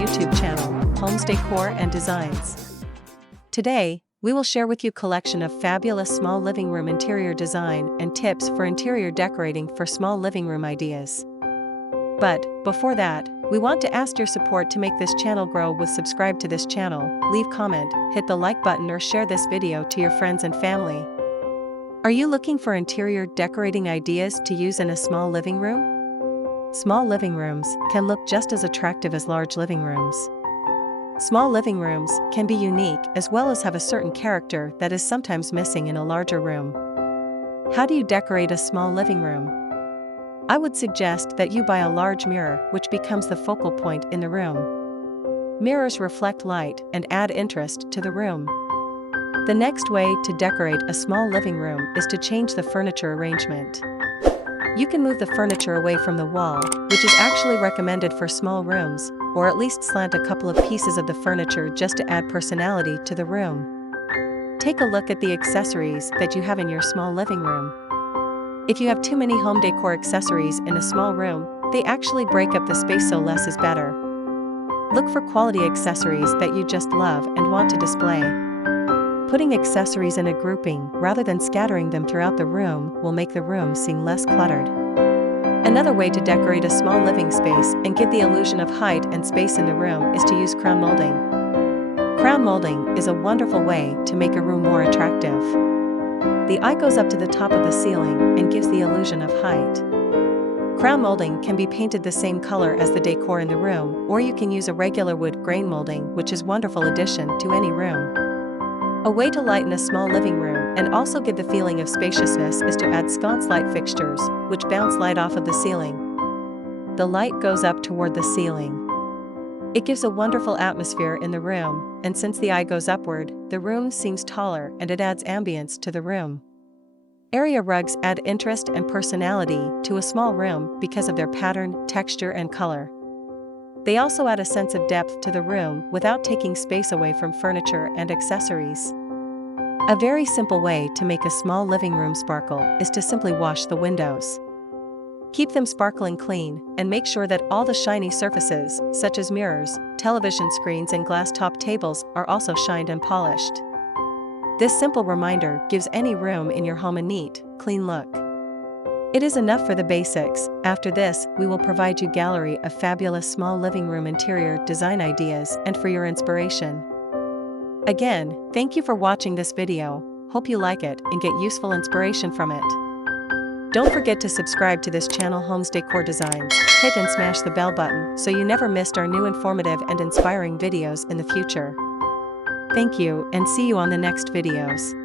YouTube channel, Homes Decor and Designs. Today, we will share with you a collection of fabulous small living room interior design and tips for interior decorating for small living room ideas. But, before that, we want to ask your support to make this channel grow with subscribe to this channel, leave comment, hit the like button or share this video to your friends and family. Are you looking for interior decorating ideas to use in a small living room? Small living rooms can look just as attractive as large living rooms. Small living rooms can be unique as well as have a certain character that is sometimes missing in a larger room. How do you decorate a small living room? I would suggest that you buy a large mirror which becomes the focal point in the room. Mirrors reflect light and add interest to the room. The next way to decorate a small living room is to change the furniture arrangement. You can move the furniture away from the wall, which is actually recommended for small rooms, or at least slant a couple of pieces of the furniture just to add personality to the room. Take a look at the accessories that you have in your small living room. If you have too many home decor accessories in a small room, they actually break up the space, so less is better. Look for quality accessories that you just love and want to display. Putting accessories in a grouping rather than scattering them throughout the room will make the room seem less cluttered. Another way to decorate a small living space and give the illusion of height and space in the room is to use crown molding. Crown molding is a wonderful way to make a room more attractive. The eye goes up to the top of the ceiling and gives the illusion of height. Crown molding can be painted the same color as the decor in the room, or you can use a regular wood grain molding, which is a wonderful addition to any room. A way to lighten a small living room and also give the feeling of spaciousness is to add sconce light fixtures, which bounce light off of the ceiling. The light goes up toward the ceiling. It gives a wonderful atmosphere in the room, and since the eye goes upward, the room seems taller and it adds ambience to the room. Area rugs add interest and personality to a small room because of their pattern, texture, and color. They also add a sense of depth to the room without taking space away from furniture and accessories. A very simple way to make a small living room sparkle is to simply wash the windows. Keep them sparkling clean and make sure that all the shiny surfaces, such as mirrors, television screens, and glass top tables, are also shined and polished. This simple reminder gives any room in your home a neat, clean look. It is enough for the basics. After this, we will provide you a gallery of fabulous small living room interior design ideas and for your inspiration. Again, thank you for watching this video. Hope you like it and get useful inspiration from it. Don't forget to subscribe to this channel, Homes Decor Designs. Hit and smash the bell button so you never missed our new informative and inspiring videos in the future. Thank you and see you on the next videos.